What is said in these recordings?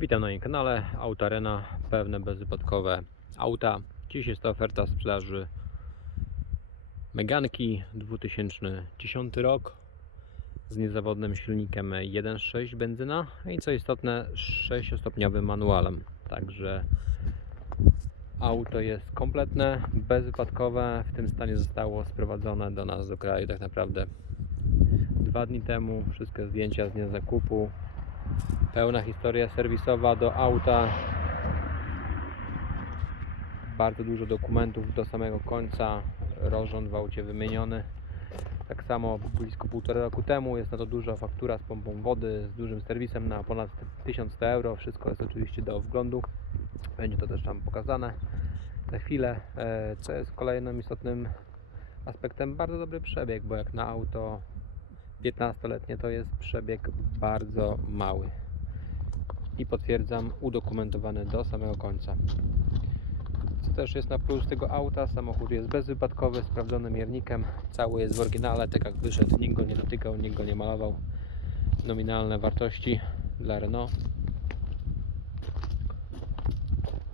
Witam na moim kanale Autarena, pewne bezwypadkowe auta. Dziś jest to oferta sprzedaży Meganki 2010 rok z niezawodnym silnikiem 1.6 benzyna i co istotne 6-stopniowym manualem. Także auto jest kompletne, bezwypadkowe. W tym stanie zostało sprowadzone do nas do kraju tak naprawdę dwa dni temu. Wszystkie zdjęcia z dnia zakupu, Pełna historia serwisowa do auta. Bardzo dużo dokumentów do samego końca. Rozrząd w aucie wymieniony. Tak samo blisko półtora roku temu jest na to duża faktura z pompą wody, z dużym serwisem na ponad 1100 euro. Wszystko jest oczywiście do wglądu. Będzie to też tam pokazane za chwilę. E, Co jest kolejnym istotnym aspektem, bardzo dobry przebieg, bo jak na auto 15-letnie to jest przebieg bardzo mały. I potwierdzam, udokumentowany do samego końca. Co też jest na plus tego auta, samochód jest bezwypadkowy, sprawdzony miernikiem, cały jest w oryginale, tak jak wyszedł, nikt go nie dotykał, nikt go nie malował. Nominalne wartości dla Renault.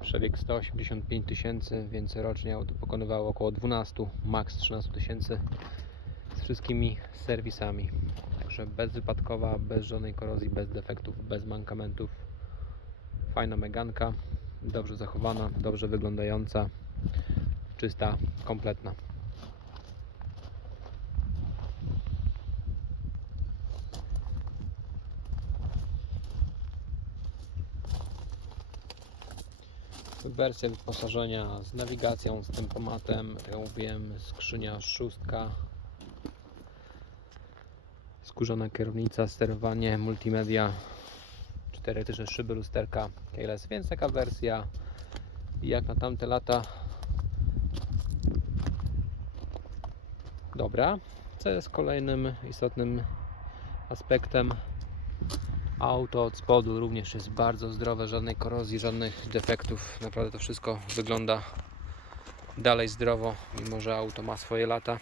Przebieg 185 tysięcy, więc rocznie auto pokonywało około 12, maks 13 tysięcy wszystkimi serwisami. Także bezwypadkowa, bez żadnej korozji, bez defektów, bez mankamentów. Fajna meganka, dobrze zachowana, dobrze wyglądająca, czysta, kompletna. Wersja wyposażenia z nawigacją, z tempomatem, jak mówiłem, skrzynia szóstka, skórzana kierownica, sterowanie, multimedia, cztery elektryczne szyby, lusterka, keyless, więc taka wersja jak na tamte lata. Dobra, co jest kolejnym istotnym aspektem? Auto od spodu również jest bardzo zdrowe, żadnej korozji, żadnych defektów, naprawdę to wszystko wygląda dalej zdrowo, mimo że auto ma swoje lata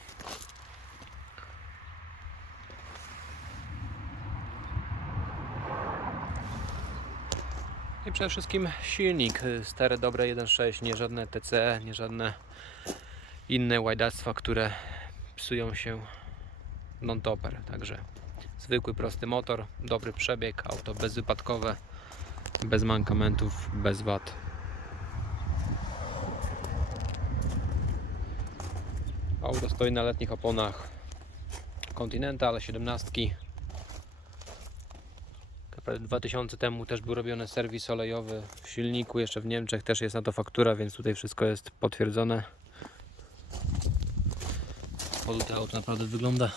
Przede wszystkim silnik, y, stare dobre 1.6, nie żadne TCE, nie żadne inne łajdactwa, które psują się non-topper. Także zwykły, prosty motor, dobry przebieg, auto bezwypadkowe, bez mankamentów, bez wad. Auto stoi na letnich oponach Continental 17 Naprawdę 2000 temu też był robiony serwis olejowy w silniku, jeszcze w Niemczech też jest na to faktura, więc tutaj wszystko jest potwierdzone. O, tutaj auto naprawdę wygląda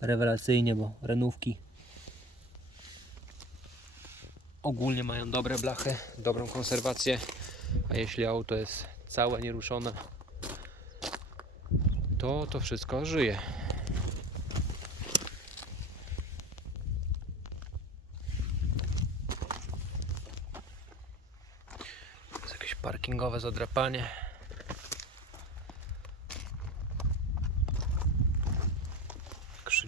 rewelacyjnie, bo renówki ogólnie mają dobre blachy, dobrą konserwację, a jeśli auto jest całe, nieruszone, to to wszystko żyje. To jest jakieś parkingowe zadrapanie.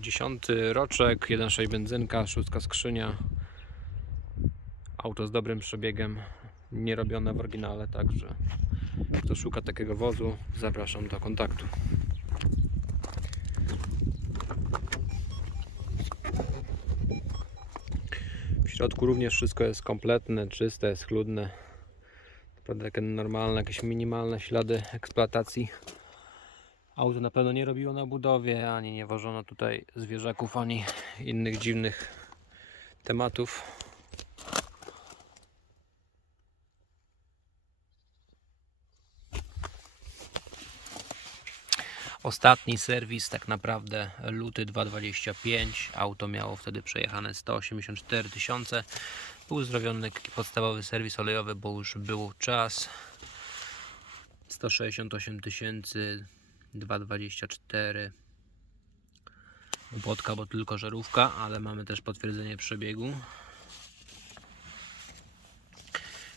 Dziesiąty roczek, 1.6 benzynka, szóstka skrzynia. Auto z dobrym przebiegiem, nie robione w oryginale, także kto szuka takiego wozu, zapraszam do kontaktu. W środku również wszystko jest kompletne, czyste, schludne. Naprawdę takie normalne, jakieś minimalne ślady eksploatacji. Auto na pewno nie robiło na budowie, ani nie wożono tutaj zwierzaków, ani innych dziwnych tematów. Ostatni serwis, tak naprawdę luty 2.25. Auto miało wtedy przejechane 184 tysiące. Był zrobiony taki podstawowy serwis olejowy, bo już był czas. 168 tysięcy 224 Ubodka, bo tylko żarówka, ale mamy też potwierdzenie przebiegu.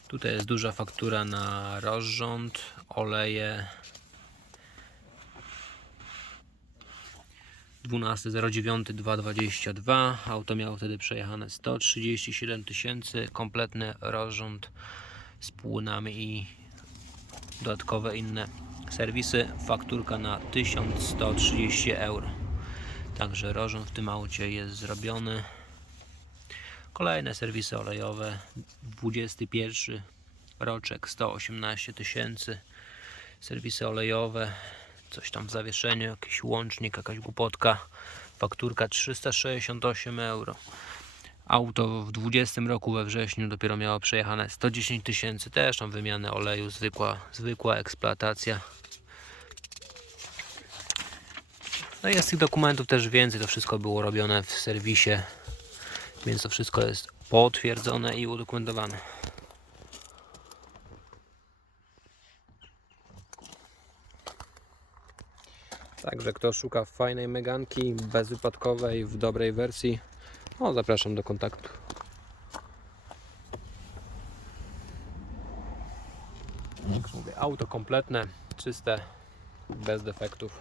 Tutaj jest duża faktura na rozrząd, oleje. 12.09.222. Auto miało wtedy przejechane 137 tysięcy. Kompletny rozrząd z płynami i dodatkowe inne serwisy. Fakturka na 1130 euro. Także rozrząd w tym aucie jest zrobiony. Kolejne serwisy olejowe. 21 roczek 118 tysięcy. Serwisy olejowe. Coś tam w zawieszeniu, jakiś łącznik, jakaś głupotka. Fakturka 368 euro. Auto w 20 roku we wrześniu dopiero miało przejechane 110 tysięcy. Też tam wymianę oleju, zwykła, zwykła eksploatacja. No i jest tych dokumentów też więcej. To wszystko było robione w serwisie, więc to wszystko jest potwierdzone i udokumentowane. Także kto szuka fajnej meganki, bezwypadkowej, w dobrej wersji, no zapraszam do kontaktu. Jak mówię, auto kompletne, czyste, bez defektów.